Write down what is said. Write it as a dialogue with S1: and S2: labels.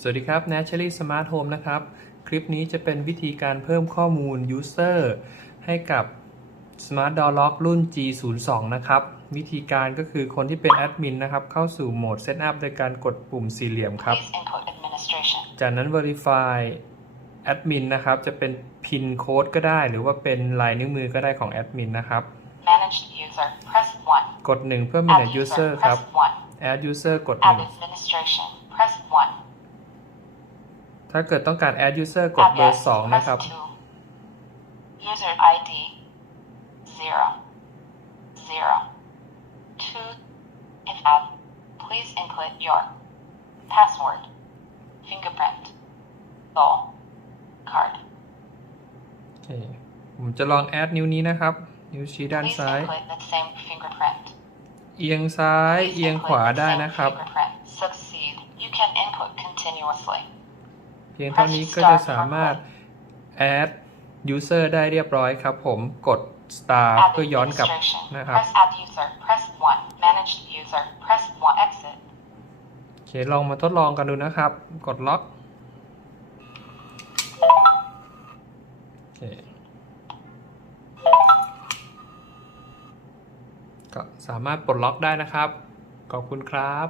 S1: สวัสดีครับ Naturally Smart Home นะครับ คลิปนี้จะเป็นวิธีการเพิ่มข้อมูล User ให้กับ Smart Door Lock รุ่น G02 นะครับ วิธีการก็คือคนที่เป็นแอดมินนะครับ เข้าสู่โหมด Setup โดยการกดปุ่มสี่เหลี่ยมครับ
S2: Please input administration.
S1: จากนั้น Verify Admin นะครับ จะเป็น PIN Code ก็ได้ หรือว่าเป็นลายนิ้วมือก็ได้ของแอดมินนะครับ
S2: Manage user, press 1.
S1: กด 1 เพื่อ
S2: Add
S1: Manage
S2: user,
S1: User ครับ
S2: press 1.
S1: Add User กด
S2: Add administration, press 1.
S1: 1ถ้าเกิดต้องการ Add User กด
S2: Add
S1: เบอร์
S2: yes,
S1: 2
S2: press
S1: นะครับ
S2: 2. User ID 0 0 2. If add, please input your password, fingerprint, soul, card.
S1: โอเคผมจะลองแอดนิ้วนี้นะครับ นิ้วชี้ด้าน
S2: Please
S1: ซ้าย
S2: input the same fingerprint.
S1: เอียงซ้าย
S2: Please
S1: เอียง
S2: input
S1: ขวา
S2: the
S1: ได้
S2: same
S1: นะครับ
S2: fingerprint. Succeed. You can input continuously.
S1: เพียงเท่านี้ก็จะสามารถ add user ได้เรียบร้อยครับผมกด star
S2: Add
S1: เพื่อย้อนกลับ
S2: administration.
S1: นะครับ
S2: Press add user. Press 1. Manage user. Press 1. Exit.
S1: โอเคลองมาทดลองกันดูนะครับ กดล็อกโอเคก็สามารถปลดล็อกได้นะครับ ขอบคุณครับ